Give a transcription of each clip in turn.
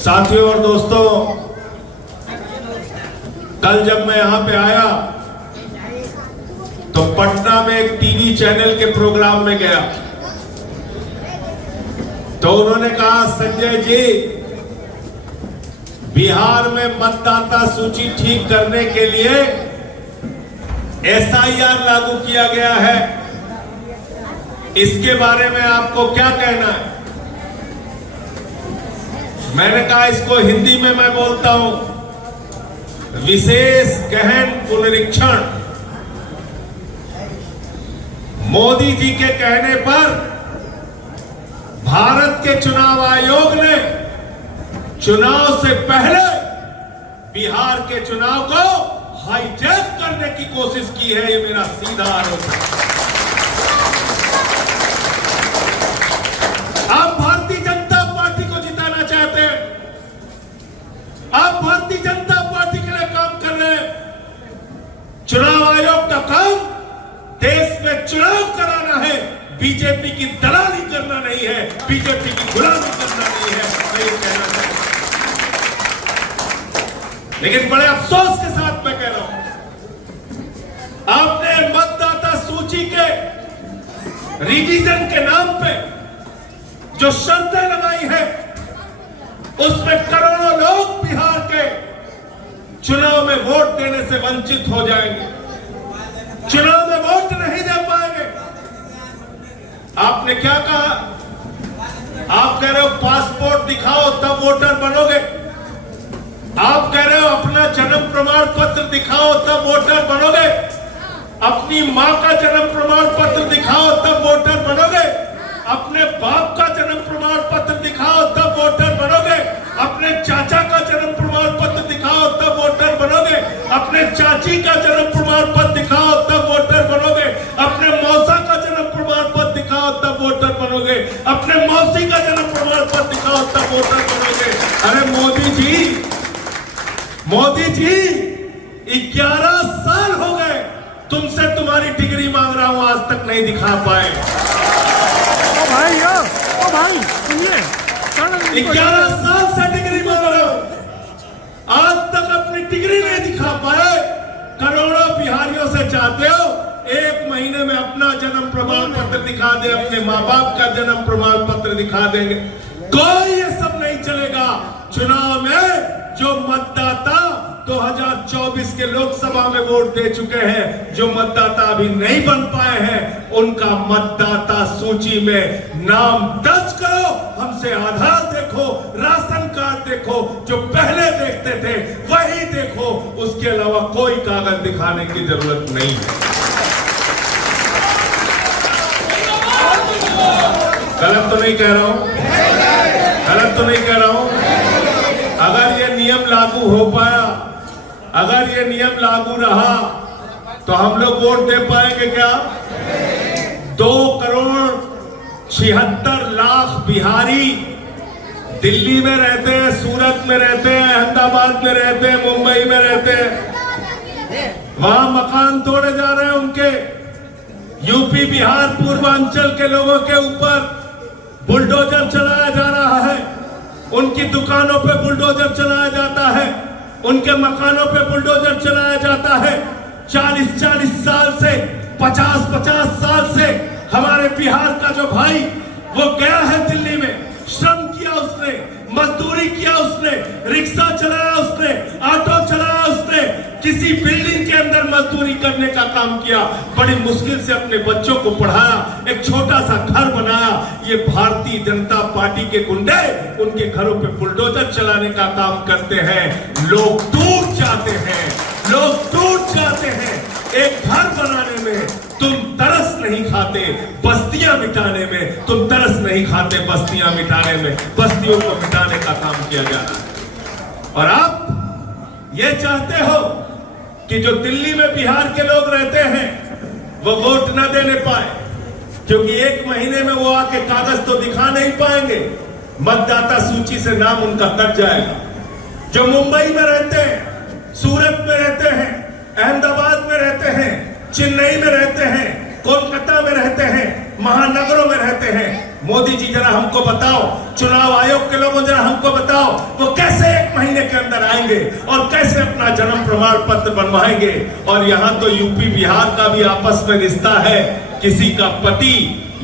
साथियों और दोस्तों, कल जब मैं यहां पे आया तो पटना में एक टीवी चैनल के प्रोग्राम में गया तो उन्होंने कहा, संजय जी, बिहार में मतदाता सूची ठीक करने के लिए एसआईआर लागू किया गया है, इसके बारे में आपको क्या कहना है? मैंने कहा, इसको हिंदी में मैं बोलता हूं, विशेष गहन पुनरीक्षण। मोदी जी के कहने पर भारत के चुनाव आयोग ने चुनाव से पहले बिहार के चुनाव को हाईजैक करने की कोशिश की है, ये मेरा सीधा आरोप है। आप भारतीय जनता पार्टी को जिताना चाहते हैं, आप भारतीय जनता पार्टी के लिए काम कर रहे हैं। चुनाव आयोग का काम देश में चुनाव कराना है, बीजेपी की दलाली करना नहीं है, बीजेपी की गुलामी करना नहीं है, मैं ये कहना चाहता हूं। लेकिन बड़े अफसोस के साथ मैं कह रहा हूं, आपने मतदाता सूची के रिवीजन के नाम पे जो शर्तें लगाई है, उसमें करोड़ों लोग बिहार के चुनाव में वोट देने से वंचित हो जाएंगे, चुनाव में वोट नहीं दे पाएंगे। आपने क्या कहा? आप कह रहे हो पासपोर्ट दिखाओ तब वोटर बनोगे, आप कह रहे हो अपना जन्म प्रमाण पत्र दिखाओ तब वोटर बनोगे, अपनी मां का जन्म प्रमाण पत्र दिखाओ तब वोटर बनोगे, अपने बाप का जन्म प्रमाण पत्र दिखाओ तब वोटर बनोगे, अपने चाचा का जन्म प्रमाण पत्र दिखाओ तब वोटर बनोगे, अपने चाची का जन्म प्रमाण पत्र दिखाओ तब वोटर बनोगे, अपने मौसा का जन्म प्रमाण पत्र दिखाओ तब वोटर बनोगे, अपने मौसी का जन्म प्रमाण पत्र दिखाओ तब वोटर बनोगे। अरे मोदी जी 11 साल हो गए तुमसे तुम्हारी डिग्री मांग रहा हूं, आज तक नहीं दिखा पाए। ओ भाई सुनिए, 11 साल से डिग्री मांग रहा हूं, आज तक अपनी डिग्री नहीं दिखा पाए। करोड़ों बिहारियों से चाहते हो 1 महीने में अपना जन्म प्रमाण पत्र दिखा दे, अपने माँ बाप का जन्म प्रमाण पत्र दिखा देंगे। कोई ये सब नहीं चलेगा। चुनाव में जो मतदाता 2024 के लोकसभा में वोट दे चुके हैं, जो मतदाता अभी नहीं बन पाए हैं, उनका मतदाता सूची में नाम दर्ज करो, हमसे आधार देखो, राशन कार्ड देखो, जो पहले देखते थे वही देखो, उसके अलावा कोई कागज दिखाने की जरूरत नहीं है। गलत तो नहीं कह रहा हूं, गलत तो नहीं कह रहा हूं। अगर ये नियम लागू हो पाया, अगर ये नियम लागू रहा तो हम लोग वोट दे पाएंगे क्या? 2,76,00,000 बिहारी दिल्ली में रहते हैं, सूरत में रहते हैं, अहमदाबाद में रहते हैं, मुंबई में रहते हैं, वहां मकान तोड़े जा रहे हैं उनके। यूपी बिहार पूर्वांचल के लोगों के ऊपर बुलडोजर चलाया जा रहा है, उनकी दुकानों पे बुलडोजर चलाया जाता है, उनके मकानों पे बुलडोजर चलाया जाता है। 40-40 साल से, 50-50 साल से हमारे बिहार का जो भाई वो गया है दिल्ली में, श्रम किया उसने, मजदूरी किया उसने, रिक्शा चलाया उसने, ऑटो चलाया उसने, किसी बिल्डिंग के अंदर मजदूरी करने का काम किया, बड़ी मुश्किल से अपने बच्चों को पढ़ाया, एक छोटा सा घर बनाया। ये भारतीय जनता पार्टी के गुंडे उनके घरों पे बुलडोजर चलाने का काम करते हैं। लोग टूट जाते हैं, लोग टूट जाते हैं। एक घर बनाने में तुम तरस नहीं खाते, बस्तियां मिटाने में तुम तरस नहीं खाते, बस्तियां मिटाने में, बस्तियों को मिटाने का काम किया जा रहा है। और आप ये चाहते हो कि जो दिल्ली में बिहार के लोग रहते हैं वो वोट न देने पाए, क्योंकि 1 महीने में वो आके कागज तो दिखा नहीं पाएंगे, मतदाता सूची से नाम उनका कट जाएगा। जो मुंबई में रहते हैं, सूरत में रहते हैं, अहमदाबाद में रहते हैं, चेन्नई में रहते हैं, कोलकाता में रहते हैं, महानगरों में रहते हैं, मोदी जी जरा हमको बताओ, चुनाव आयोग के लोगों जरा हमको बताओ, वो कैसे 1 महीने के अंदर आएंगे और कैसे अपना जन्म प्रमाण पत्र बनवाएंगे। और यहाँ तो यूपी बिहार का भी आपस में रिश्ता है, किसी का पति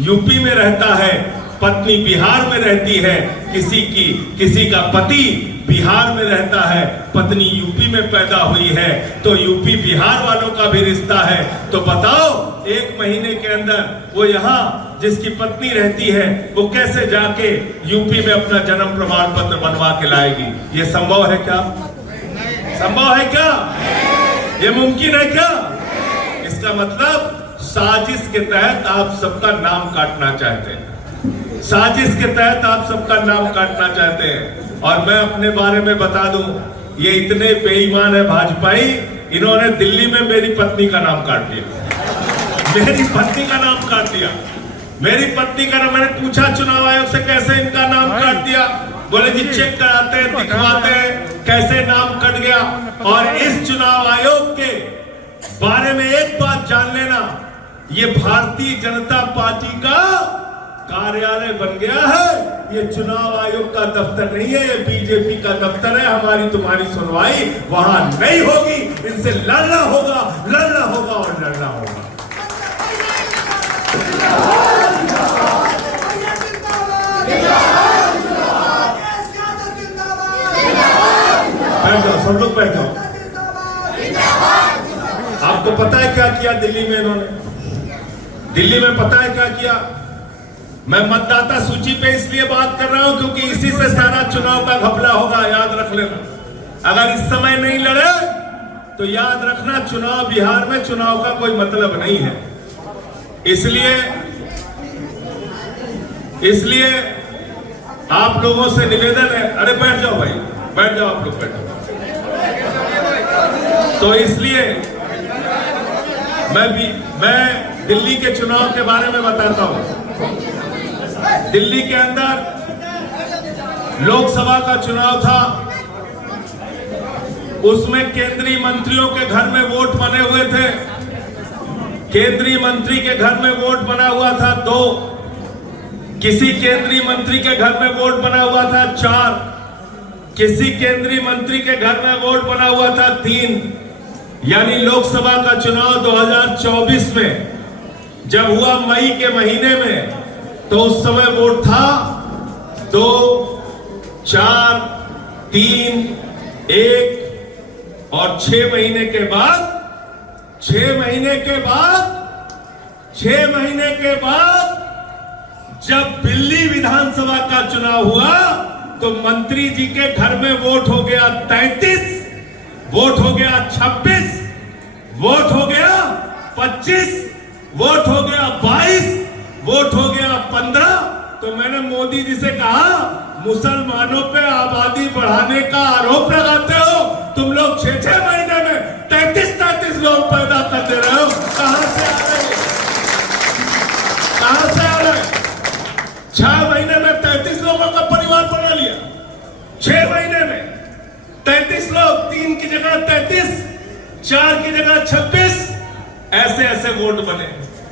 यूपी में रहता है, पत्नी बिहार में रहती है, किसी का पति बिहार में रहता है, पत्नी यूपी में पैदा हुई है, तो यूपी बिहार वालों का भी रिश्ता है। तो बताओ 1 महीने के अंदर वो यहाँ जिसकी पत्नी रहती है वो कैसे जाके यूपी में अपना जन्म प्रमाण पत्र बनवा के लाएगी? ये संभव है क्या? संभव है क्या? ये मुमकिन है क्या? इसका मतलब साजिश के तहत आप सबका नाम काटना चाहते हैं, साजिश के तहत आप सबका नाम काटना चाहते हैं। और मैं अपने बारे में बता दूं, ये इतने बेईमान है भाजपाई, इन्होंने दिल्ली में मेरी पत्नी का नाम काट दिया, मेरी पत्नी का नाम काट दिया, मेरी पत्नी का नाम। मैंने पूछा चुनाव आयोग से कैसे इनका नाम काट दिया, बोले जी चेक कराते हैं, दिखवाते हैं कैसे नाम कट गया। और इस चुनाव आयोग के बारे में एक बात जान लेना, ये भारतीय जनता पार्टी का कार्यालय बन गया है, ये चुनाव आयोग का दफ्तर नहीं है, ये बीजेपी का दफ्तर है। हमारी तुम्हारी सुनवाई वहां नहीं होगी, इनसे लड़ना होगा, लड़ना होगा और लड़ना होगा। बैठ जाओ, सब लोग बैठ जाओ। आपको पता है क्या किया दिल्ली में इन्होंने? दिल्ली में पता है क्या किया? मैं मतदाता सूची पे इसलिए बात कर रहा हूं क्योंकि इसी से सारा चुनाव का घपला होगा, याद रख लेना। अगर इस समय नहीं लड़े तो याद रखना चुनाव बिहार में चुनाव का कोई मतलब नहीं है। इसलिए आप लोगों से निवेदन है, अरे बैठ जाओ भाई, बैठ जाओ, आप लोग बैठ जाओ। तो इसलिए मैं दिल्ली के चुनाव के बारे में बताता हूं। दिल्ली के अंदर लोकसभा का चुनाव था, उसमें केंद्रीय मंत्रियों के घर में वोट बने हुए थे। केंद्रीय मंत्री के घर में वोट बना हुआ था 2, किसी केंद्रीय मंत्री के घर में वोट बना हुआ था 4, किसी केंद्रीय मंत्री के घर में वोट बना हुआ था 3। यानी लोकसभा का चुनाव 2024 में जब हुआ मई के महीने में, तो उस समय वोट था 2, 4, 3, 1 और 6 महीने के बाद 6 महीने के बाद जब दिल्ली विधानसभा का चुनाव हुआ तो मंत्री जी के घर में वोट हो गया 33, वोट हो गया 26, वोट हो गया 25, वोट हो गया 22, वोट हो गया 15। तो मैंने मोदी जी से कहा, मुसलमानों पे आबादी बढ़ाने का आरोप लगाते हो तुम लोग, 6-6 महीने में 33-33 लोग पैदा कर दे रहे हो, कहां से आ रहे? कहां से आ रहे? 6 महीने में 33 लोगों का परिवार बना लिया, 6 महीने में 33 लोग, 3 की जगह 33, 4 की जगह 26, ऐसे वोट बने।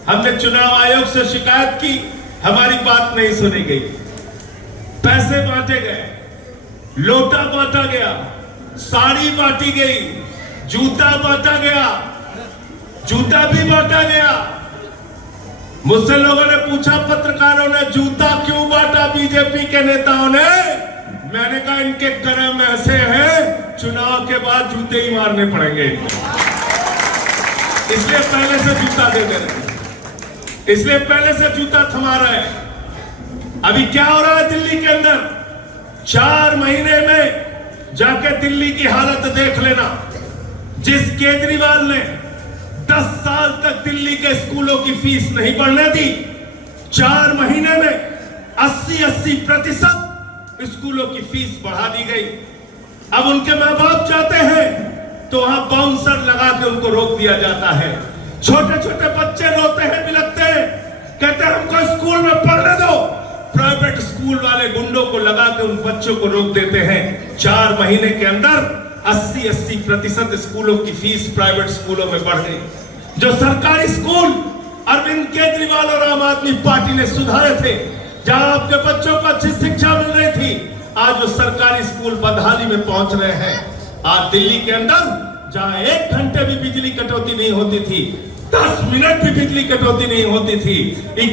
हमने चुनाव आयोग से शिकायत की, हमारी बात नहीं सुनी गई। पैसे बांटे गए, लोटा बांटा गया, साड़ी बांटी गई, जूता बांटा गया, जूता भी बांटा गया। मुझसे लोगों ने पूछा, पत्रकारों ने, जूता क्यों बांटा बीजेपी के नेताओं ने? मैंने कहा इनके कर्म ऐसे हैं, चुनाव के बाद जूते ही मारने पड़ेंगे, इसलिए पहले से जूता दे दे रहे, इसलिए पहले से जूता थमा रहे हैं। अभी क्या हो रहा है दिल्ली के अंदर? 4 महीने में जाके दिल्ली की हालत देख लेना। जिस केजरीवाल ने 10 साल तक दिल्ली के स्कूलों की फीस नहीं बढ़ने दी, 4 महीने में 80% स्कूलों की फीस बढ़ा दी गई। अब उनके माँ बाप चाहते हैं तो वहां बाउंसर लगा के उनको रोक दिया जाता है। छोटे छोटे बच्चे रोते हैं, बिलखते हैं, कहते हैं हमको स्कूल में पढ़ने दो। प्राइवेट स्कूल वाले गुंडों को लगा के उन बच्चों को रोक देते हैं। 4 महीने के अंदर 80% स्कूलों की फीस प्राइवेट स्कूलों में बढ़ गई। जो सरकारी स्कूल अरविंद केजरीवाल और आम आदमी पार्टी ने सुधारे थे, जहां आपके बच्चों को अच्छी शिक्षा मिल रही थी, आज वो सरकारी स्कूल बदहाली में पहुंच रहे हैं। आज दिल्ली के अंदर जहां 1 घंटे भी बिजली कटौती नहीं होती थी, 10 मिनट भी बिजली कटौती नहीं होती थी।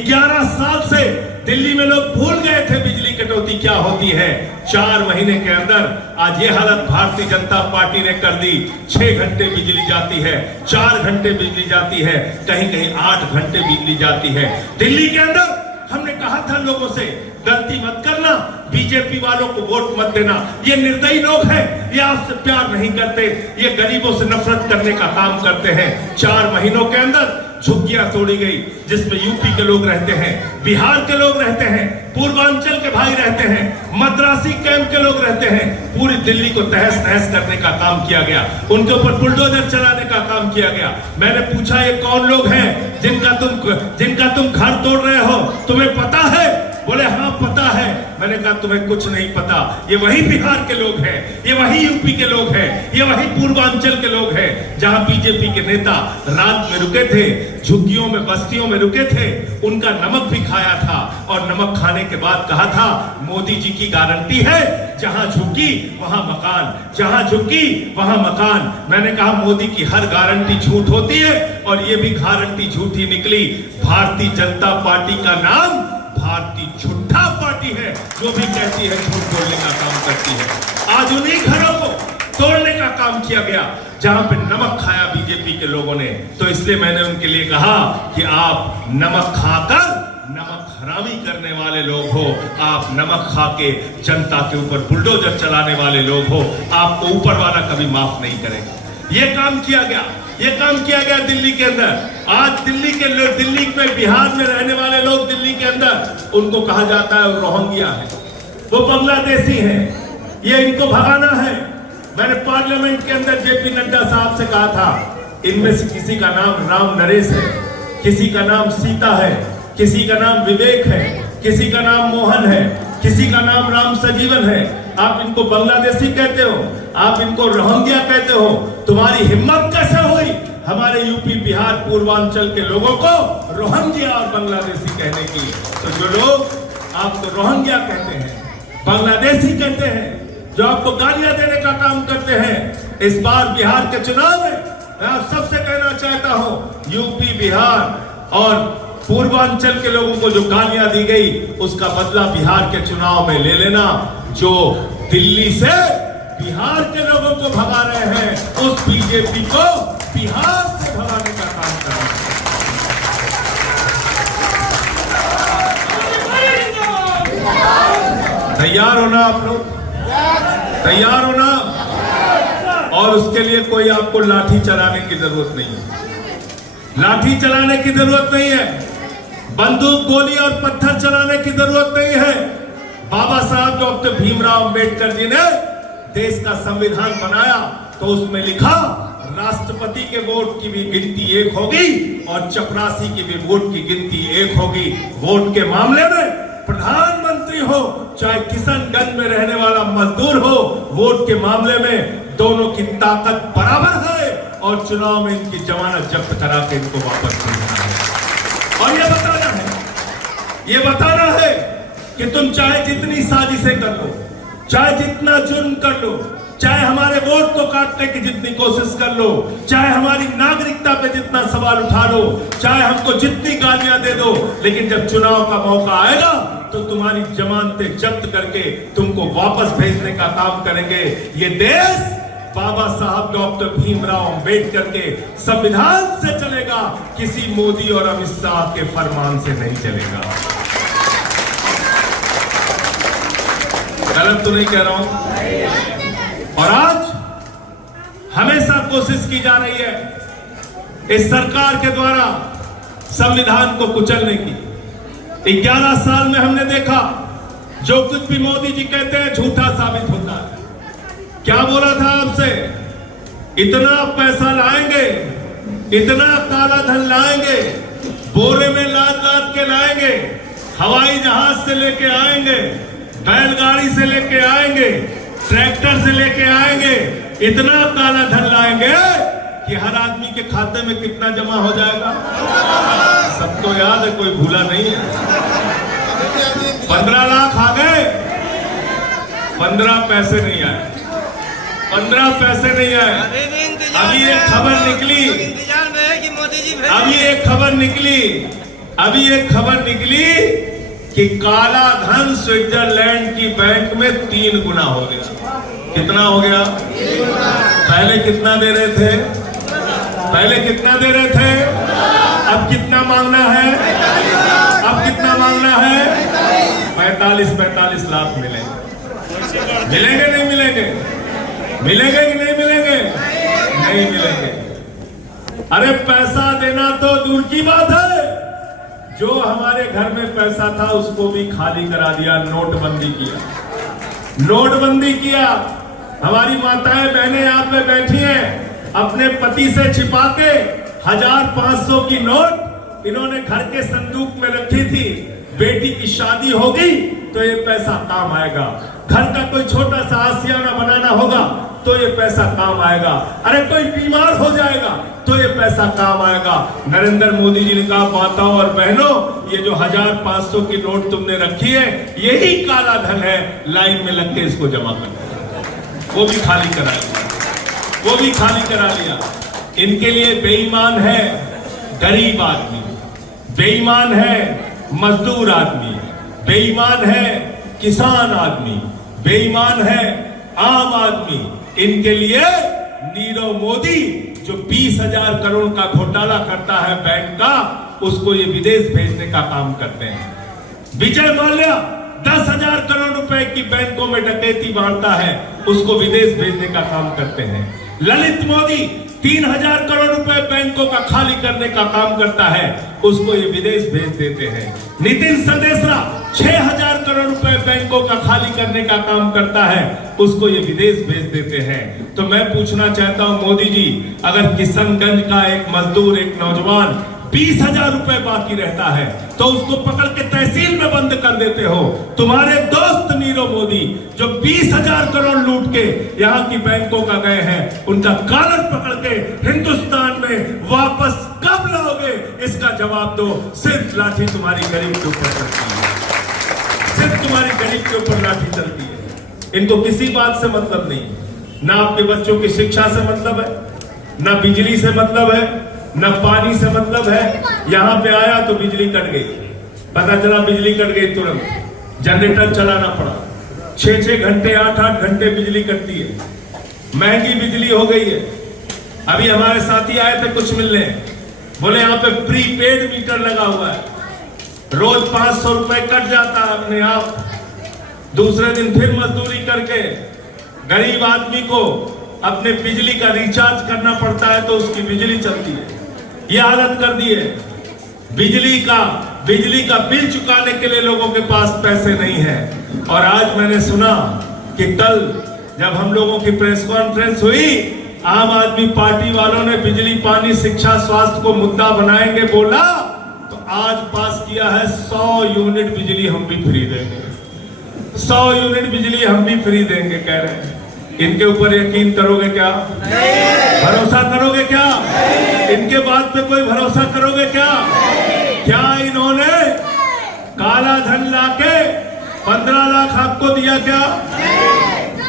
11 साल से दिल्ली में लोग भूल गए थे बिजली कटौती क्या होती है। 4 महीने के अंदर आज ये हालत भारतीय जनता पार्टी ने कर दी। 6 घंटे बिजली जाती है, 4 घंटे बिजली जाती है, कहीं कहीं 8 घंटे बिजली जाती है। दिल्ली के अंदर हमने कहा था लोगों से, गलती मत करना, बीजेपी वालों को वोट मत देना। ये निर्दयी लोग हैं, ये आपसे प्यार नहीं करते, ये गरीबों से नफरत करने का काम करते हैं। 4 महीनों के अंदर झुग्गियां तोड़ी गई, जिसमें यूपी के लोग रहते हैं, बिहार के लोग रहते हैं, पूर्वांचल के भाई रहते हैं, मद्रासी कैंप के लोग रहते हैं। पूरी दिल्ली को तहस नहस करने का काम किया गया, उनके ऊपर बुलडोजर चलाने का काम किया गया। मैंने पूछा ये कौन लोग हैं जिनका तुम घर तोड़ रहे हो, तुम्हें पता है? बोले हाँ पता है। मैंने कहा तुम्हें कुछ नहीं पता, ये वही बिहार के लोग हैं, ये वही यूपी के लोग हैं, ये वही पूर्वांचल के लोग हैं, जहां बीजेपी के नेता रात में रुके थे, झुग्गियों में बस्तियों में रुके थे, उनका नमक भी खाया था और नमक खाने के बाद कहा था मोदी जी की गारंटी है, जहां झुग्गी वहां मकान, जहां झुग्गी वहां मकान। मैंने कहा मोदी की हर गारंटी झूठ होती है और ये भी गारंटी झूठी निकली। भारतीय जनता पार्टी का नाम भारतीय झूठा पार्टी है, जो भी कहती है झूठ बोलने का काम करती है। आज उन्हीं घरों को तोड़ने का काम किया गया जहां पे नमक खाया बीजेपी के लोगों ने। तो इसलिए मैंने उनके लिए कहा कि आप नमक खाकर नमक हरामी करने वाले लोग हो, आप नमक खा के जनता के ऊपर बुलडोजर चलाने वाले लोग हो, आपको ऊपर वाला कभी माफ नहीं करेगा। ये काम किया गया, ये काम किया गया दिल्ली के अंदर। आज दिल्ली में बिहार में रहने वाले लोग दिल्ली के अंदर, उनको कहा जाता है रोहिंग्या है, वो बांग्लादेशी है, ये इनको भगाना है। मैंने पार्लियामेंट के अंदर जेपी नड्डा साहब से कहा था, इनमें से किसी का नाम राम नरेश है, किसी का नाम सीता है, किसी का नाम विवेक है, किसी का नाम मोहन है, किसी का नाम राम सजीवन है। आप इनको बांग्लादेशी कहते हो, आप इनको रोहिंग्या कहते हो। तुम्हारी हिम्मत कैसे हुई हमारे यूपी बिहार पूर्वांचल के लोगों को रोहिंग्या और बांग्लादेशी कहने की? तो जो लोग आपको रोहिंग्या कहते हैं, बांग्लादेशी कहते हैं, जो आपको गालियां देने का काम करते हैं, इस बार बिहार के चुनाव में मैं आप सबसे कहना चाहता हूं, यूपी बिहार और पूर्वांचल के लोगों को जो गालियां दी गई, उसका बदला बिहार के चुनाव में ले लेना। जो दिल्ली से बिहार के लोगों को भगा रहे हैं, उस बीजेपी को बिहार से भगाने का काम कर रहे हैं। तैयार हो ना आप लोग? तैयार हो ना? और उसके लिए कोई आपको लाठी चलाने की जरूरत नहीं है, लाठी चलाने की जरूरत नहीं है, बंदूक गोली और पत्थर चलाने की जरूरत नहीं है। बाबा साहब डॉक्टर भीमराव अंबेडकर जी ने देश का संविधान बनाया तो उसमें लिखा राष्ट्रपति के वोट की भी गिनती 1 होगी और चपरासी की भी वोट की गिनती 1 होगी। वोट के मामले में प्रधानमंत्री हो चाहे किशनगंज में रहने वाला मजदूर हो, वोट के मामले में दोनों की ताकत बराबर है और चुनाव में इनकी जमानत जब्त करा के इनको वापस भेजना है। और ये बताना है कि तुम चाहे जितनी साजिशें कर लो, चाहे जितना जुर्म कर लो, चाहे हमारे वोट को काटने की जितनी कोशिश कर लो, चाहे हमारी नागरिकता पे जितना सवाल उठा लो, चाहे हमको जितनी गालियां दे दो, लेकिन जब चुनाव का मौका आएगा तो तुम्हारी जमानतें जब्त करके तुमको वापस भेजने का काम करेंगे। ये देश बाबा साहब डॉक्टर भीमराव अंबेडकर के संविधान से चलेगा, किसी मोदी और अमित शाह के फरमान से नहीं चलेगा। गलत तो नहीं कह रहा हूं। और आज हमेशा कोशिश की जा रही है इस सरकार के द्वारा संविधान को कुचलने की। 11 साल में हमने देखा जो कुछ भी मोदी जी कहते हैं झूठा साबित होता है। क्या बोला था आपसे? इतना पैसा लाएंगे, इतना काला धन लाएंगे, बोरे में लाद लाद के लाएंगे, हवाई जहाज से लेके आएंगे, बैलगाड़ी से लेके आएंगे, ट्रैक्टर से लेके आएंगे, इतना काला धन लाएंगे कि हर आदमी के खाते में कितना जमा हो जाएगा? सबको याद है, कोई भूला नहीं है। 15 लाख आ गए, 15 पैसे नहीं आए, 15 पैसे नहीं आए। अभी एक खबर निकली, इंतजार में है कि मोदी जी अभी एक खबर निकली कि काला धन स्विट्जरलैंड की बैंक में 3 गुना हो गया। कितना हो गया? पहले कितना दे रहे थे? अब कितना मांगना है? 45 लाख मिलेंगे नहीं मिलेंगे? मिलेंगे कि नहीं मिलेंगे? नहीं मिलेंगे। अरे पैसा देना तो दूर की बात है, जो हमारे घर में पैसा था उसको भी खाली करा दिया, नोटबंदी किया। हमारी माताएं बहनें यहाँ पे बैठी हैं, अपने पति से छिपा के 1500 की नोट इन्होंने घर के संदूक में रखी थी। बेटी की शादी होगी तो ये पैसा काम आएगा, घर का कोई छोटा सा आशियाना बनाना होगा तो ये पैसा काम आएगा, अरे कोई बीमार हो जाएगा तो ये पैसा काम आएगा। नरेंद्र मोदी जी ने कहा, माताओं और बहनों, ये जो 1500 की नोट तुमने रखी है यही काला धन है, लाइन में लग के इसको जमा कर। वो भी खाली करा लिया। इनके लिए बेईमान है गरीब आदमी, बेईमान है मजदूर आदमी, बेईमान है किसान आदमी, बेईमान है आम आदमी। इनके लिए नीरव मोदी जो 20,000 करोड़ का घोटाला करता है बैंक का, उसको ये विदेश भेजने का काम करते हैं। विजय माल्या 10,000 करोड़ रुपए की बैंकों में डकैती मारता है, उसको विदेश भेजने का काम करते हैं। ललित मोदी 3,000 करोड़ रुपए बैंकों का खाली करने का काम करता है, उसको ये विदेश भेज देते हैं। नितिन संदेशरा 6,000 करोड़ रुपए बैंकों का खाली करने का काम करता है, उसको ये विदेश भेज देते हैं। तो मैं पूछना चाहता हूं मोदी जी, अगर किशनगंज का एक मजदूर, एक नौजवान 20,000 रुपए बाकी रहता है तो उसको पकड़ के तहसील में बंद कर देते हो। तुम्हारे दोस्त नीरव मोदी जो 20,000 करोड़ लूट के यहाँ की बैंकों का गए हैं, उनका कॉलर पकड़ के हिंदुस्तान में वापस कब लाओगे, इसका जवाब दो। सिर्फ लाठी तुम्हारी गरीब के ऊपर चलती है, सिर्फ तुम्हारी गरीब के ऊपर लाठी चलती है। इनको किसी बात से मतलब नहीं, ना आपके बच्चों की शिक्षा से मतलब है, ना बिजली से मतलब है, न पानी से मतलब है। यहां पे आया तो बिजली कट गई, पता चला बिजली कट गई, तुरंत जनरेटर चलाना पड़ा। 6-6 घंटे 8-8 घंटे बिजली कटती है, महंगी बिजली हो गई है। अभी हमारे साथी आए थे कुछ मिलने, बोले यहाँ पे प्रीपेड मीटर लगा हुआ है, रोज 500 रुपए कट जाता है अपने आप, दूसरे दिन फिर मजदूरी करके गरीब आदमी को अपने बिजली का रिचार्ज करना पड़ता है तो उसकी बिजली चलती है। ये हालत कर दी है। बिजली का बिल चुकाने के लिए लोगों के पास पैसे नहीं है। और आज मैंने सुना कि कल जब हम लोगों की प्रेस कॉन्फ्रेंस हुई, आम आदमी पार्टी वालों ने बिजली, पानी, शिक्षा, स्वास्थ्य को मुद्दा बनाएंगे बोला, तो आज पास किया है 100 यूनिट बिजली हम भी फ्री देंगे, 100 यूनिट बिजली हम भी फ्री देंगे कह रहे हैं। इनके ऊपर यकीन करोगे क्या? भरोसा करोगे क्या? इनके बात पे कोई भरोसा करोगे क्या? क्या इन्होंने काला धन लाके 15 लाख आपको दिया क्या?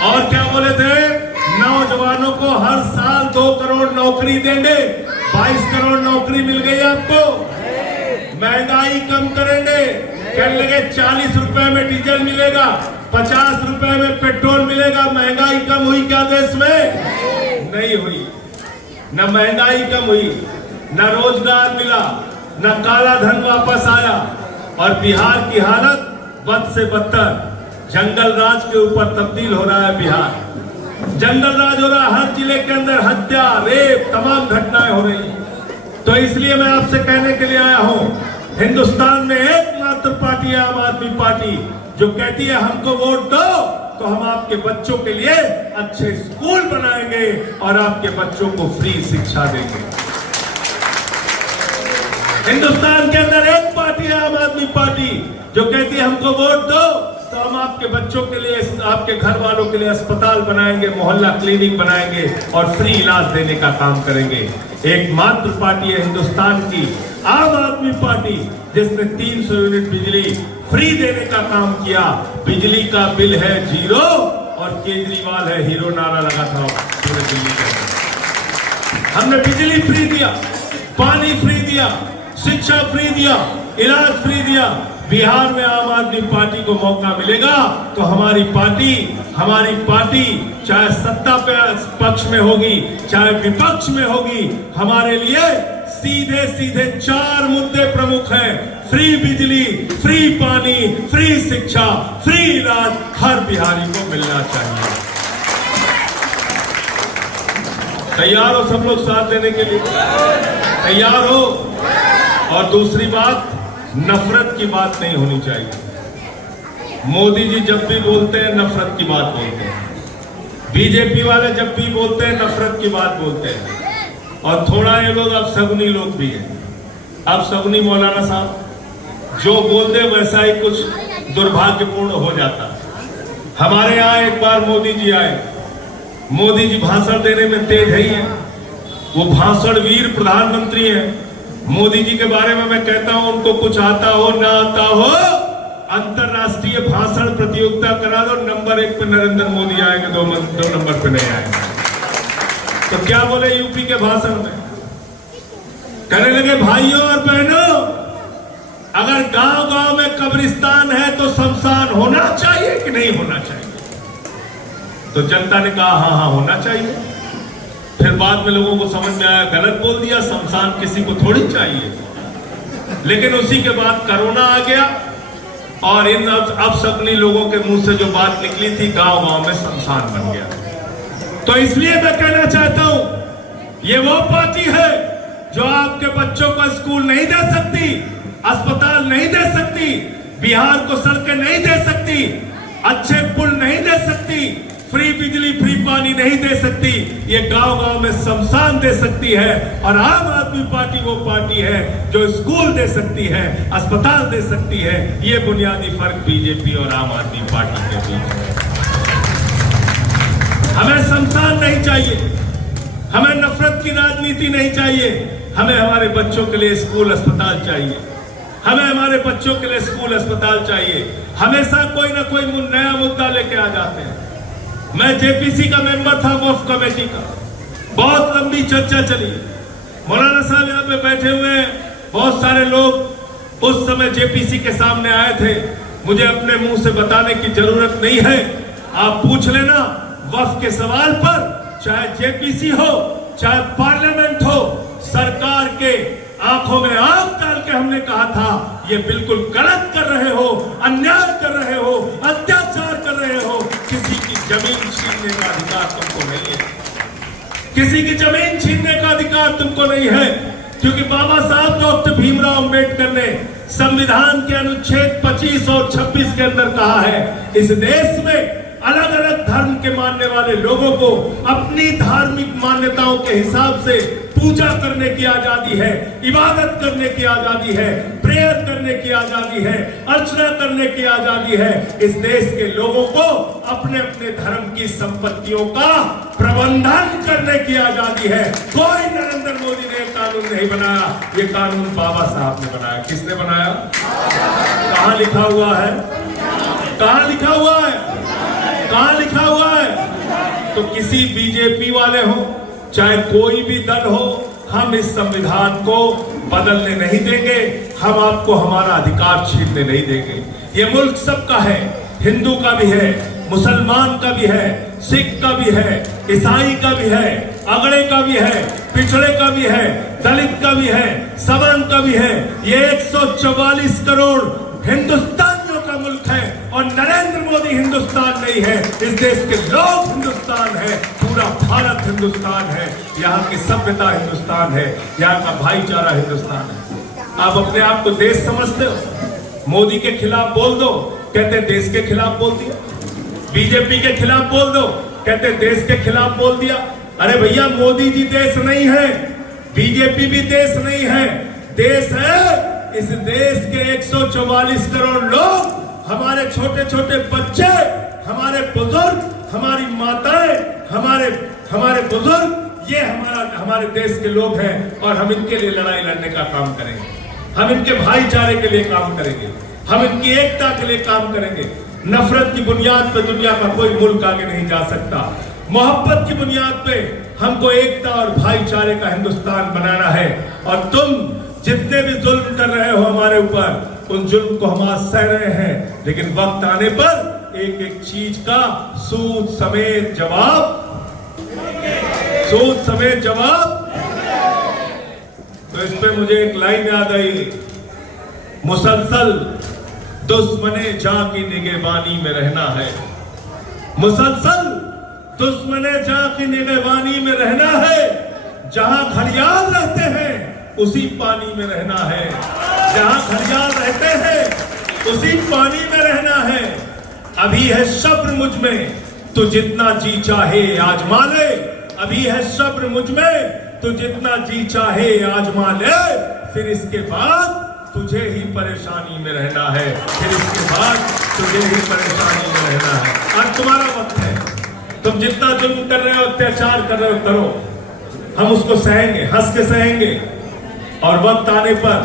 और क्या बोले थे? नौजवानों को हर साल 2 करोड़ नौकरी देंगे, 22 करोड़ नौकरी मिल गई आपको। महंगाई कम करेंगे, कहने लगे 40 रुपए में डीजल मिलेगा, 50 रुपए में पेट्रोल मिलेगा। महंगाई कम हुई क्या देश में? नहीं हुई। न महंगाई कम हुई, न रोजगार मिला, न काला धन वापस आया। और बिहार की हालत बद से बदतर, जंगल राज के ऊपर तब्दील हो रहा है बिहार। जंगल राज हो रहा है, हर जिले के अंदर हत्या, रेप, तमाम घटनाएं हो रही। तो इसलिए मैं आपसे कहने के लिए आया हूं, हिंदुस्तान में एकमात्र पार्टी है आम आदमी पार्टी, जो कहती है हमको वोट दो तो हम आपके बच्चों के लिए अच्छे स्कूल बनाएंगे और आपके बच्चों को फ्री शिक्षा देंगे। हिंदुस्तान के अंदर एक पार्टी है आम आदमी पार्टी, जो कहती है हमको वोट दो तो हम आपके बच्चों के लिए, आपके घर वालों के लिए अस्पताल बनाएंगे, मोहल्ला क्लिनिक बनाएंगे और फ्री इलाज देने का काम करेंगे। एकमात्र पार्टी है हिंदुस्तान की आम आदमी पार्टी, जिसने 300 यूनिट बिजली फ्री देने का काम किया। बिजली का बिल है 0 और केजरीवाल है हीरो नारा लगा था पूरे दिल्ली के अंदर। हमने बिजली फ्री दिया, पानी फ्री दिया, शिक्षा फ्री दिया, इलाज फ्री दिया। बिहार में आम आदमी पार्टी को मौका मिलेगा तो हमारी पार्टी चाहे सत्ता पक्ष में होगी चाहे विपक्ष में होगी, हमारे लिए सीधे सीधे 4 मुद्दे प्रमुख हैं। फ्री बिजली, फ्री पानी, फ्री शिक्षा, फ्री इलाज हर बिहारी को मिलना चाहिए। तैयार हो सब लोग साथ देने के लिए? तैयार हो? और दूसरी बात, नफरत की बात नहीं होनी चाहिए। मोदी जी जब भी बोलते हैं नफरत की बात बोलते हैं, बीजेपी वाले जब भी बोलते हैं नफरत की बात बोलते हैं। और थोड़ा ये लोग अब सगुनी लोग भी हैं। अब सगुनी मौलाना साहब जो बोलते वैसा ही कुछ दुर्भाग्यपूर्ण हो जाता। हमारे यहाँ एक बार मोदी जी आए, मोदी जी भाषण देने में तेज है ही है, वो भाषण वीर प्रधानमंत्री हैं। मोदी जी के बारे में मैं कहता हूं उनको कुछ आता हो ना आता हो, अंतरराष्ट्रीय भाषण प्रतियोगिता करा दो, नंबर 1 पे नरेंद्र मोदी आएंगे, 2 नंबर पे नहीं आएंगे। तो क्या बोले यूपी के भाषण में? कहने लगे भाइयों और बहनों, अगर गांव गांव में कब्रिस्तान है तो शमशान होना चाहिए कि नहीं होना चाहिए? तो जनता ने कहा हाँ होना चाहिए। फिर बाद में लोगों को समझ में आया गलत बोल दिया, शमशान किसी को थोड़ी चाहिए। लेकिन उसी के बाद कोरोना आ गया और इन अपशकुनी लोगों के मुंह से जो बात निकली थी, गांव गांव में शमशान बन गया। तो इसलिए मैं कहना चाहता हूं, ये वो पार्टी है जो आपके बच्चों को स्कूल नहीं दे सकती, अस्पताल नहीं दे सकती, बिहार को सड़कें नहीं दे सकती, अच्छे पुल नहीं दे सकती, फ्री बिजली फ्री पानी नहीं दे सकती, ये गांव गांव में शमशान दे सकती है। और आम आदमी पार्टी वो पार्टी है जो स्कूल दे सकती है, अस्पताल दे सकती है। ये बुनियादी फर्क बीजेपी और आम आदमी पार्टी के बीच है। हमें शमशान नहीं चाहिए, हमें नफरत की राजनीति नहीं चाहिए, हमें हमारे बच्चों के लिए स्कूल अस्पताल चाहिए, हमें हमारे बच्चों के लिए स्कूल अस्पताल चाहिए। हमेशा कोई ना कोई नया मुद्दा लेके आ जाते हैं। मैं जेपीसी का मेंबर था, वक्फ कमेटी का, बहुत लंबी चर्चा चली। मौलाना साहब यहाँ पे बैठे हुए हैं, बहुत सारे लोग उस समय जेपीसी के सामने आए थे। मुझे अपने मुंह से बताने की जरूरत नहीं है, आप पूछ लेना। वक्फ के सवाल पर चाहे जेपीसी हो चाहे पार्लियामेंट हो, सरकार के आंखों में आंख डाल के हमने कहा था ये बिल्कुल गलत कर रहे हो, अन्याय कर रहे हो, अत्याचार कर रहे हो। किसी की जमीन छीनने का अधिकार तुमको नहीं है, किसी की जमीन छीनने का अधिकार तुमको नहीं है, क्योंकि बाबा साहब डॉक्टर भीमराव अंबेडकर ने संविधान के अनुच्छेद 25 और 26 के अंदर कहा है, इस देश में अलग अलग धर्म के मानने वाले लोगों को अपनी धार्मिक मान्यताओं के हिसाब से पूजा करने की आजादी है, इबादत करने की आजादी है, प्रेयर करने की आजादी है, अर्चना करने की आजादी है। इस देश के लोगों को अपने अपने धर्म की संपत्तियों का प्रबंधन करने की आजादी है। कोई नरेंद्र मोदी ने कानून नहीं बनाया, ये कानून बाबा साहब ने बनाया। किसने बनाया? कहां लिखा हुआ है? कहां लिखा हुआ है? कहां लिखा हुआ है? तो किसी बीजेपी वाले हो चाहे कोई भी दल हो, हम इस संविधान को बदलने नहीं देंगे, हम आपको हमारा अधिकार छीनने नहीं देंगे। ये मुल्क सबका है, हिंदू का भी है, मुसलमान का भी है, सिख का भी है, ईसाई का भी है, अगड़े का भी है, पिछड़े का भी है, दलित का भी है, सवर्ण का भी है। ये 144 करोड़ हिंदुस्तानियों का मुल्क है और नरेंद्र मोदी हिंदुस्तान नहीं है, इस देश के लोग हिंदुस्तान है, पूरा भारत हिंदुस्तान है, यहाँ की सभ्यता हिंदुस्तान है, यहाँ का भाईचारा हिंदुस्तान है। आप अपने आप को देश समझते हो? मोदी के खिलाफ बोल दो, कहते देश के खिलाफ बोल दिया। बीजेपी के खिलाफ बोल दो, कहते देश के खिलाफ बोल दिया। अरे भैया, मोदी जी देश नहीं है, बीजेपी भी देश नहीं है, देश है इस देश के 144 करोड़ लोग, हमारे छोटे छोटे बच्चे, हमारे बुजुर्ग, हमारी माताएं, हमारे बुजुर्ग, ये हमारे देश के लोग हैं और हम इनके लिए लड़ाई लड़ने का काम करेंगे, हम इनके भाईचारे के लिए काम करेंगे। हम इनकी एकता के लिए काम करेंगे। नफरत की बुनियाद पर दुनिया का कोई मुल्क आगे नहीं जा सकता। मोहब्बत की बुनियाद पे हमको एकता और भाईचारे का हिंदुस्तान बनाना है। और तुम जितने भी जुल्म कर रहे हो हमारे ऊपर, उन जुल्म को हम आज सह रहे हैं, लेकिन वक्त आने पर एक एक चीज का सूद समेत जवाब तो इस पे मुझे एक लाइन याद आई, मुसलसल दुश्मने जां की निगहबानी में रहना है। मुसलसल दुश्मने जां की निगहबानी में रहना है। जहां घड़ियाल रहते हैं उसी पानी में रहना है। जहां घड़ियाल रहते हैं उसी पानी में रहना है। अभी है सब्र मुझ में, तो जितना जी चाहे आजमा ले। अभी है सब्र मुझ में, तो जितना जी चाहे आजमा ले। फिर इसके बाद तुझे ही परेशानी में रहना है। फिर इसके बाद तुझे ही परेशानी में रहना है। आज तुम्हारा वक्त है। तुम जितना जुल्म कर रहे हो, अत्याचार कर रहे हो, करो। हम उसको सहेंगे, हंस के सहेंगे। और वक्त आने पर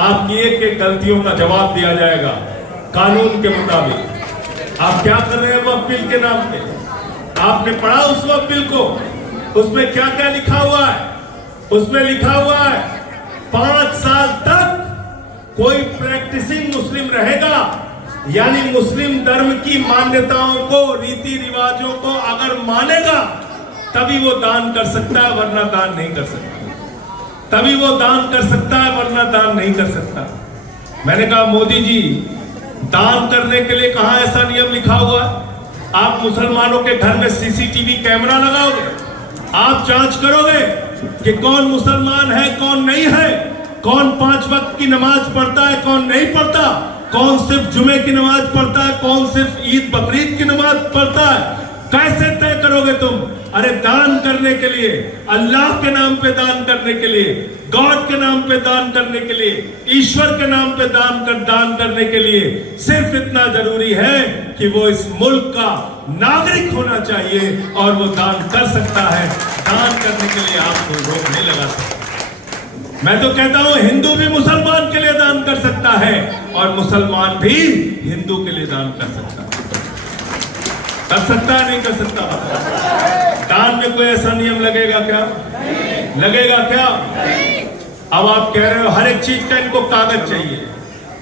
आपकी एक एक गलतियों का जवाब दिया जाएगा कानून के मुताबिक। आप क्या कर रहे हैं वक्फ बिल के नाम पे? आपने पढ़ा उस वक्फ बिल को? उसमें क्या क्या लिखा हुआ है? उसमें लिखा हुआ है 5 साल तक कोई प्रैक्टिसिंग मुस्लिम रहेगा, यानी मुस्लिम धर्म की मान्यताओं को, रीति रिवाजों को अगर मानेगा तभी वो दान कर सकता है, वरना दान नहीं कर सकता। तभी वो दान कर सकता है, वरना दान नहीं कर सकता। मैंने कहा मोदी जी, दान करने के लिए कहां ऐसा नियम लिखा हुआ है? आप मुसलमानों के घर में सीसीटीवी कैमरा लगाओगे? आप जांच करोगे कि कौन मुसलमान है, कौन नहीं है, कौन 5 वक्त की नमाज पढ़ता है, कौन नहीं पढ़ता, कौन सिर्फ जुमे की नमाज पढ़ता है, कौन सिर्फ ईद बकरीद की नमाज पढ़ता है? कैसे तय करोगे तुम? अरे दान करने के लिए, अल्लाह के नाम पे दान करने के लिए, गॉड के नाम पे दान करने के लिए, ईश्वर के नाम पे दान करने के लिए सिर्फ इतना जरूरी है कि वो इस मुल्क का नागरिक होना चाहिए और वो दान कर सकता है। दान करने के लिए आप कोई रोक नहीं लगा सकते। मैं तो कहता हूं हिंदू भी मुसलमान के लिए दान कर सकता है और मुसलमान भी हिंदू के लिए दान कर सकता है। कर सकता है, नहीं कर सकता? दान में कोई ऐसा नियम लगेगा क्या? लगेगा क्या? अब आप कह रहे हो हर एक चीज का इनको कागज चाहिए।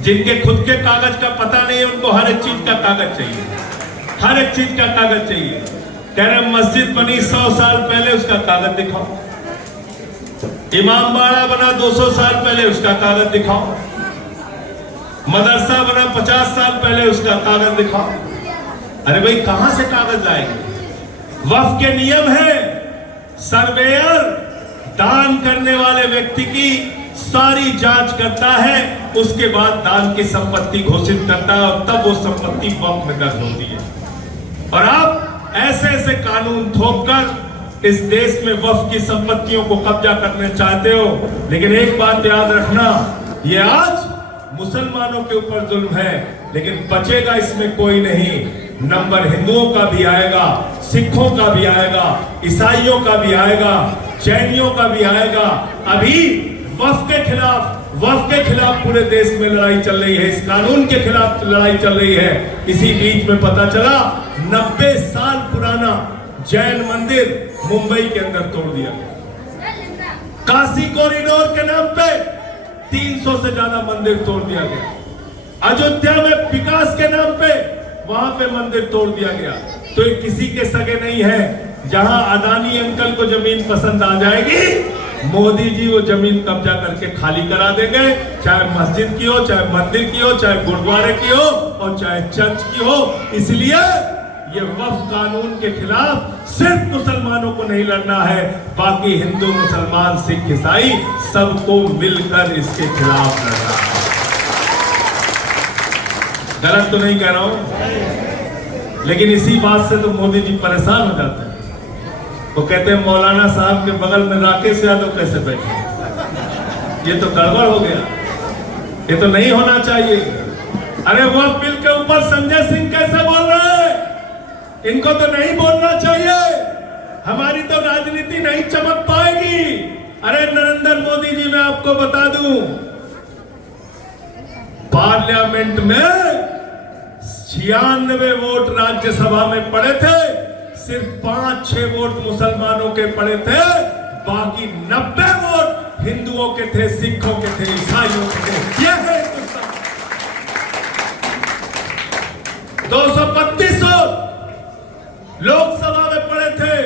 जिनके खुद के कागज का पता नहीं है उनको हर एक चीज का कागज चाहिए। हर एक चीज का कागज चाहिए। कह रहे मस्जिद बनी 100 साल पहले, उसका कागज दिखाओ। इमाम बाड़ा बना 200 साल पहले, उसका कागज दिखाओ। मदरसा बना 50 साल पहले, उसका कागज दिखाओ। अरे भाई कहां से कागज लाएंगे? वक्फ के नियम है, सर्वेयर दान करने वाले व्यक्ति की सारी जांच करता है, उसके बाद दान की संपत्ति घोषित करता है और तब वो संपत्ति वक्फ में दर्ज होती है। और आप ऐसे ऐसे कानून थोपकर इस देश में वक्फ की संपत्तियों को कब्जा करने चाहते हो। लेकिन एक बात याद रखना, ये आज मुसलमानों के ऊपर जुल्म है, लेकिन बचेगा इसमें कोई नहीं। नंबर हिंदुओं का भी आएगा, सिखों का भी आएगा, ईसाइयों का भी आएगा, जैनियों का भी आएगा। अभी वक्फ के खिलाफ पूरे देश में लड़ाई चल रही है, इस कानून के खिलाफ लड़ाई चल रही है। इसी बीच में पता चला 90 साल पुराना जैन मंदिर मुंबई के अंदर तोड़ दिया। काशी कॉरिडोर के नाम पे 300 से ज्यादा मंदिर तोड़ दिया गया। अयोध्या में विकास के नाम पे वहां पे मंदिर तोड़ दिया गया। तो ये किसी के सगे नहीं है। जहां अदानी अंकल को जमीन पसंद आ जाएगी, मोदी जी वो जमीन कब्जा करके खाली करा देंगे, चाहे मस्जिद की हो, चाहे मंदिर की हो, चाहे गुरुद्वारे की हो और चाहे चर्च की हो। इसलिए ये वक्फ कानून के खिलाफ सिर्फ मुसलमानों को नहीं लड़ना है, बाकी हिंदू, मुसलमान, सिख, ईसाई सबको मिलकर इसके खिलाफ लड़ना है। गलत तो नहीं कह रहा हूं, लेकिन इसी बात से तो मोदी जी परेशान हो जाते हैं। वो कहते हैं मौलाना साहब के बगल में राकेश यादव कैसे बैठे? ये तो गड़बड़ हो गया, ये तो नहीं होना चाहिए। अरे वो बिल के ऊपर संजय सिंह कैसे बोल रहे हैं? इनको तो नहीं बोलना चाहिए। हमारी तो राजनीति नहीं चमक पाएगी। अरे नरेंद्र मोदी जी, मैं आपको बता दूं, पार्लियामेंट में 96 वोट राज्यसभा में पड़े थे, सिर्फ 5-6 वोट मुसलमानों के पड़े थे, बाकी 90 वोट हिंदुओं के थे, सिखों के थे, ईसाइयों के थे। यह है हिंदुस्तान। 232 वोट लोकसभा में पड़े थे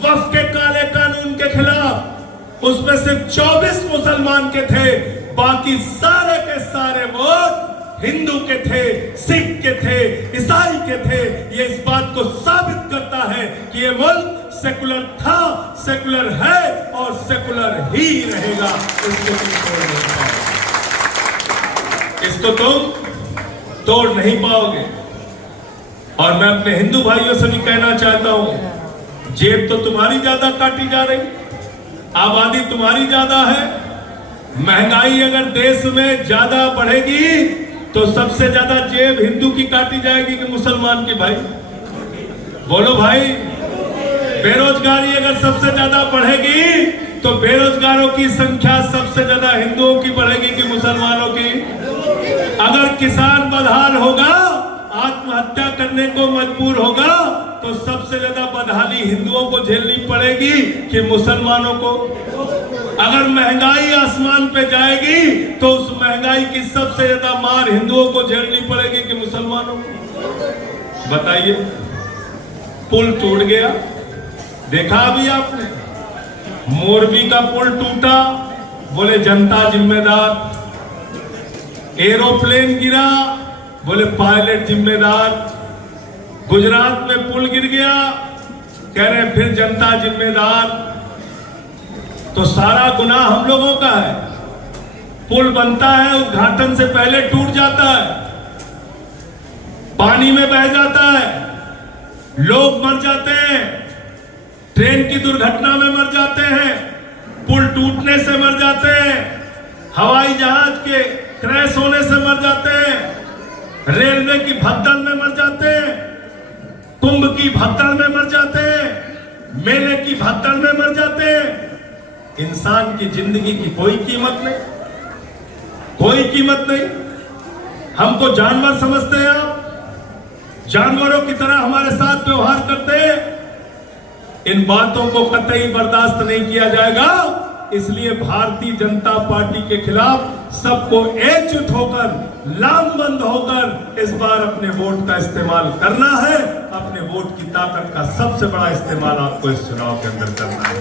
वक्फ के काले कानून के खिलाफ, उसमें सिर्फ 24 मुसलमान के थे, बाकी सारे के सारे वोट हिंदू के थे, सिख के थे, ईसाई के थे। ये इस बात को साबित करता है कि ये मुल्क सेकुलर था, सेकुलर है और सेकुलर ही रहेगा। इसको तुम तोड़ नहीं पाओगे, इसको तुम तोड़ नहीं पाओगे। और मैं अपने हिंदू भाइयों से भी कहना चाहता हूं, जेब तो तुम्हारी ज्यादा काटी जा रही, आबादी तुम्हारी ज्यादा है, महंगाई अगर देश में ज्यादा बढ़ेगी तो सबसे ज्यादा जेब हिंदू की काटी जाएगी कि मुसलमान की? भाई बोलो भाई। बेरोजगारी अगर सबसे ज्यादा बढ़ेगी तो बेरोजगारों की संख्या सबसे ज्यादा हिंदुओं की बढ़ेगी कि मुसलमानों की? अगर किसान बदहाल होगा, आत्महत्या करने को मजबूर होगा, तो सबसे ज्यादा बदहाली हिंदुओं को झेलनी पड़ेगी कि मुसलमानों को? अगर महंगाई आसमान पे जाएगी तो उस महंगाई की सबसे ज्यादा मार हिंदुओं को झेलनी पड़ेगी कि मुसलमानों को? बताइए। पुल टूट गया, देखा अभी आपने? मोरबी का पुल टूटा, बोले जनता जिम्मेदार। एरोप्लेन गिरा, बोले पायलट जिम्मेदार। गुजरात में पुल गिर गया, कह रहे हैं फिर जनता जिम्मेदार। तो सारा गुनाह हम लोगों का है। पुल बनता है, उद्घाटन से पहले टूट जाता है, पानी में बह जाता है, लोग मर जाते हैं, ट्रेन की दुर्घटना में मर जाते हैं, पुल टूटने से मर जाते हैं, हवाई जहाज के क्रैश होने से मर जाते हैं, रेलवे की भगदड़ में मर जाते हैं, कुंभ की भगदड़ में मर जाते हैं, मेले की भगदड़ में मर जाते हैं। इंसान की जिंदगी की कोई कीमत नहीं, कोई कीमत नहीं। हमको जानवर समझते हैं आप, जानवरों की तरह हमारे साथ व्यवहार करते हैं। इन बातों को कतई बर्दाश्त नहीं किया जाएगा। इसलिए भारतीय जनता पार्टी के खिलाफ सबको एकजुट होकर, लामबंद होकर इस बार अपने वोट का इस्तेमाल करना है। अपने वोट की ताकत का सबसे बड़ा इस्तेमाल आपको इस चुनाव के अंदर करना है।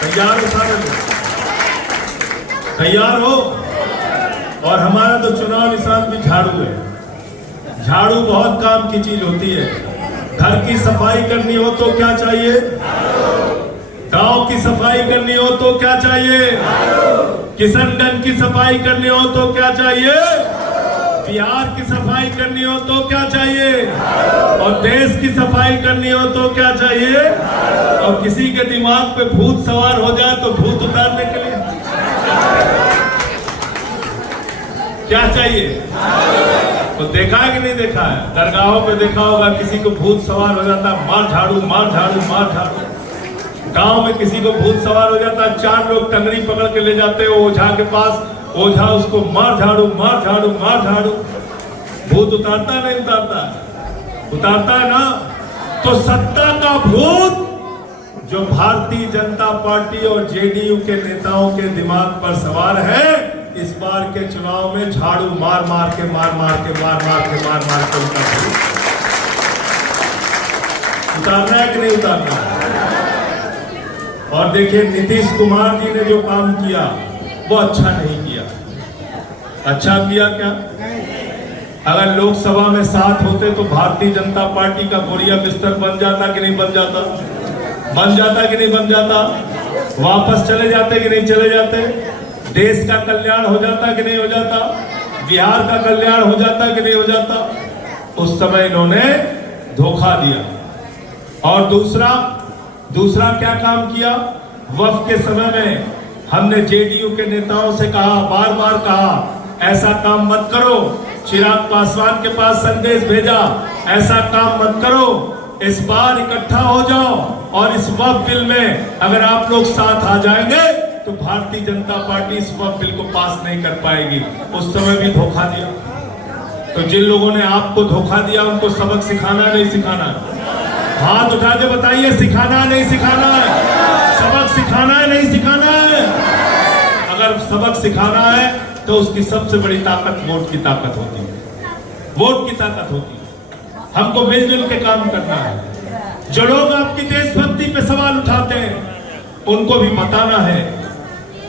तैयार हो सारे लोग? तैयार हो? और हमारा तो चुनाव निशान भी झाड़ू है। झाड़ू बहुत काम की चीज होती है। घर की सफाई करनी हो तो क्या चाहिए? गांव की सफाई करनी हो तो क्या चाहिए? किशनगंज की सफाई करनी हो तो क्या चाहिए? बिहार की सफाई करनी हो तो क्या चाहिए? और देश की सफाई करनी हो तो क्या चाहिए? और किसी के दिमाग पे भूत सवार हो जाए तो भूत उतारने के लिए क्या चाहिए? तो देखा है कि नहीं देखा है? दरगाहों पे देखा होगा, किसी को भूत सवार हो जाता, मार झाड़ू, मार झाड़ू, मार झाड़ू। गांव में किसी को भूत सवार हो जाता, 4 लोग टंगड़ी पकड़ के ले जाते हैं ओझा के पास, ओझा उसको मार झाड़ू, मार झाड़ू, मार झाड़ू। भूत उतारता है नहीं उतारता? उतारता है ना। तो सत्ता का भूत जो भारतीय जनता पार्टी और जेडीयू के नेताओं के दिमाग पर सवार है, इस बार के चुनाव में झाड़ू मार मार के उतारना है कि नहीं उतारना? और देखिए, नीतीश कुमार जी ने जो काम किया वो अच्छा नहीं किया। अच्छा किया क्या? अगर लोकसभा में 7 होते तो भारतीय जनता पार्टी का बोरिया बिस्तर बन जाता कि नहीं बन जाता? बन जाता कि नहीं बन जाता? वापस चले जाते कि नहीं चले जाते? देश का कल्याण हो जाता कि नहीं हो जाता? बिहार का कल्याण हो जाता कि नहीं हो जाता? उस समय इन्होंने धोखा दिया। और दूसरा क्या काम किया? वक्फ के समय में हमने जेडीयू के नेताओं से कहा, बार बार कहा, ऐसा काम मत करो। चिराग पासवान के पास संदेश भेजा, ऐसा काम मत करो, इस बार इकट्ठा हो जाओ और इस वक्फ बिल में अगर आप लोग साथ आ जाएंगे तो भारतीय जनता पार्टी इस वक्फ बिल को पास नहीं कर पाएगी। उस समय भी धोखा दिया। तो जिन लोगों ने आपको धोखा दिया उनको सबक सिखाना नहीं सिखाना? हाथ उठा के बताइए, सिखाना नहीं सिखाना है? सबक सिखाना है नहीं सिखाना है? अगर सबक सिखाना है तो उसकी सबसे बड़ी ताकत वोट की ताकत होती है। वोट की ताकत होती है। हमको मिलजुल के काम करना है। जो लोग आपकी देशभक्ति पे सवाल उठाते हैं उनको भी बताना है।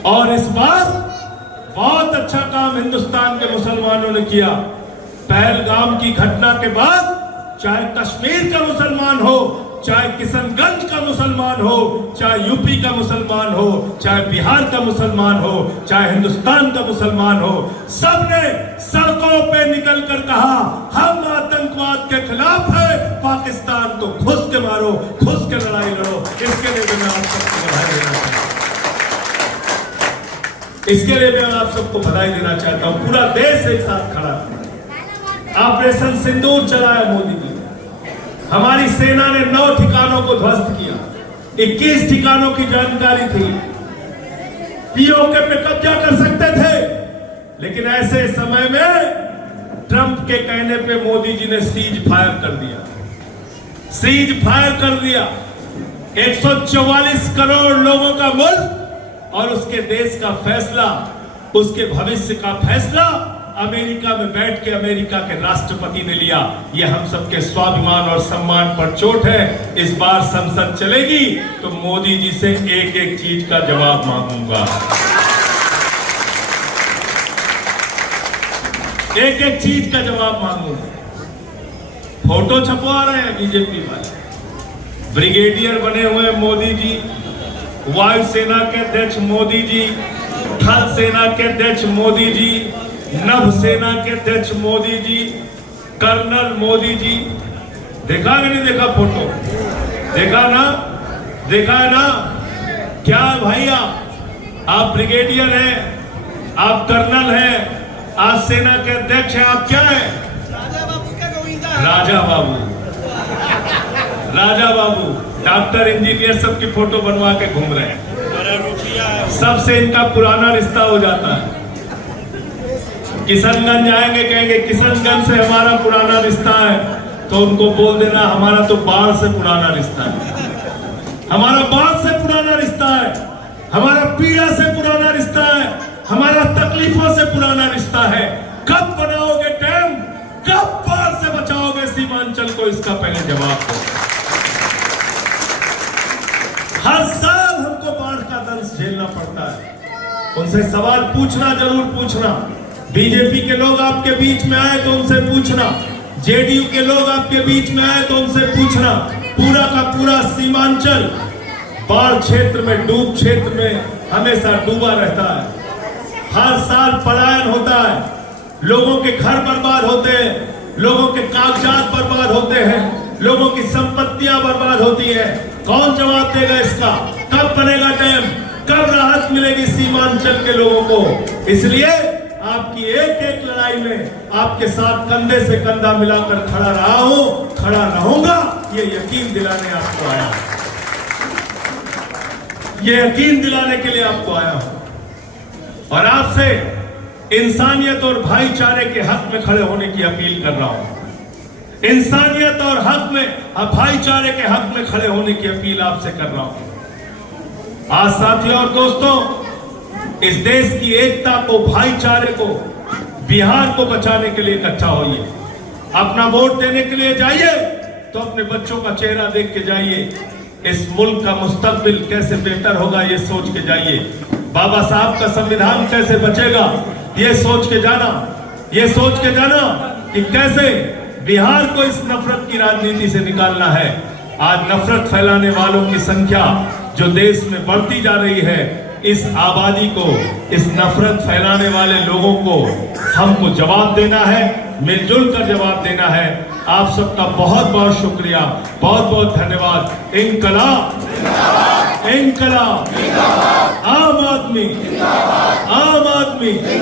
और इस बार बहुत अच्छा काम हिंदुस्तान के मुसलमानों ने किया। पहलगाम की घटना के बाद चाहे कश्मीर का मुसलमान हो, चाहे किशनगंज का मुसलमान हो, चाहे यूपी का मुसलमान हो, चाहे बिहार का मुसलमान हो, चाहे हिंदुस्तान का मुसलमान हो, सबने सड़कों पे निकल कर कहा हम आतंकवाद के खिलाफ है, पाकिस्तान को घुस के मारो, घुस के लड़ाई लड़ो। इसके लिए मैं आप सबको बधाई देना चाहता हूं। इसके लिए मैं आप सबको बधाई देना चाहता हूं। पूरा देश एक साथ खड़ा है। ऑपरेशन सिंदूर चलाया मोदी जी। हमारी सेना ने 9 ठिकानों को ध्वस्त किया। 21 ठिकानों की जानकारी थी। पीओके पे कब्जा कर सकते थे, लेकिन ऐसे समय में ट्रंप के कहने पे मोदी जी ने सीज फायर कर दिया। सीज फायर कर दिया। 144 करोड़ लोगों का मुल्क और उसके देश का फैसला, उसके भविष्य का फैसला अमेरिका में बैठ के अमेरिका के राष्ट्रपति ने लिया। यह हम सबके स्वाभिमान और सम्मान पर चोट है। इस बार संसद चलेगी तो मोदी जी से एक एक चीज का जवाब मांगूंगा। एक एक चीज का जवाब मांगूंगा। फोटो छपवा रहे हैं बीजेपी वाले। ब्रिगेडियर बने हुए मोदी जी, वायुसेना के अध्यक्ष मोदी जी, थल सेना के अध्यक्ष मोदी जी, नभ सेना के अध्यक्ष मोदी जी, कर्नल मोदी जी। देखा कि नहीं देखा फोटो? देखा ना? देखा है ना? क्या भाई आप ब्रिगेडियर हैं, आप कर्नल हैं, आप सेना के अध्यक्ष हैं, आप क्या हैं? राजा बाबू का गोविंदा। राजा बाबू, राजा बाबू, डॉक्टर इंजीनियर सबकी फोटो बनवा के घूम रहे हैं। सबसे इनका पुराना रिश्ता हो जाता है। किशनगंज आएंगे, कहेंगे किशनगंज से हमारा पुराना रिश्ता है, तो उनको बोल देना हमारा तो बाढ़ से पुराना रिश्ता है। हमारा बाढ़ से पुराना रिश्ता है, हमारा पीड़ा से पुराना रिश्ता है, हमारा तकलीफों से पुराना रिश्ता है। कब बनाओगे डैम, कब बाढ़ से बचाओगे सीमांचल को, इसका पहले जवाब दो। हर साल हमको बाढ़ का दंश झेलना पड़ता है। उनसे सवाल पूछना, जरूर पूछना। बीजेपी के लोग आपके बीच में आए तो उनसे पूछना, जेडीयू के लोग आपके बीच में आए तो उनसे पूछना। पूरा का पूरा सीमांचल बाढ़ क्षेत्र में, डूब क्षेत्र में हमेशा डूबा रहता है। हर साल पलायन होता है, लोगों के घर बर्बाद होते हैं, लोगों के कागजात बर्बाद होते हैं, लोगों की संपत्तियां बर्बाद होती है। कौन जवाब देगा इसका? कब बनेगा डैम, कब राहत मिलेगी सीमांचल के लोगों को? इसलिए आपकी एक एक लड़ाई में आपके साथ कंधे से कंधा मिलाकर खड़ा रहा हूं, खड़ा रहूंगा, ये यकीन दिलाने आपको आया हूं। ये यकीन दिलाने के लिए आपको आया हूं और आपसे इंसानियत और भाईचारे के हक में खड़े होने की अपील कर रहा हूं। इंसानियत और हक में, भाईचारे के हक में खड़े होने की अपील आपसे कर रहा हूं। आज साथियों और दोस्तों, इस देश की एकता को, भाईचारे को, बिहार को बचाने के लिए इकट्ठा होइए। अपना वोट देने के लिए जाइए तो अपने बच्चों का चेहरा देख के जाइए। इस मुल्क का मुस्तकबिल कैसे बेहतर होगा ये सोच के जाइए। बाबा साहब का संविधान कैसे बचेगा ये सोच के जाना। ये सोच के जाना कि कैसे बिहार को इस नफरत की राजनीति से निकालना है। आज नफरत फैलाने वालों की संख्या जो देश में बढ़ती जा रही है, इस आबादी को, इस नफरत फैलाने वाले लोगों को हमको जवाब देना है, मिलजुल कर जवाब देना है। आप सबका बहुत बहुत शुक्रिया, बहुत बहुत धन्यवाद। इंकलाब, इंकलाब, आम आदमी, आम आदमी।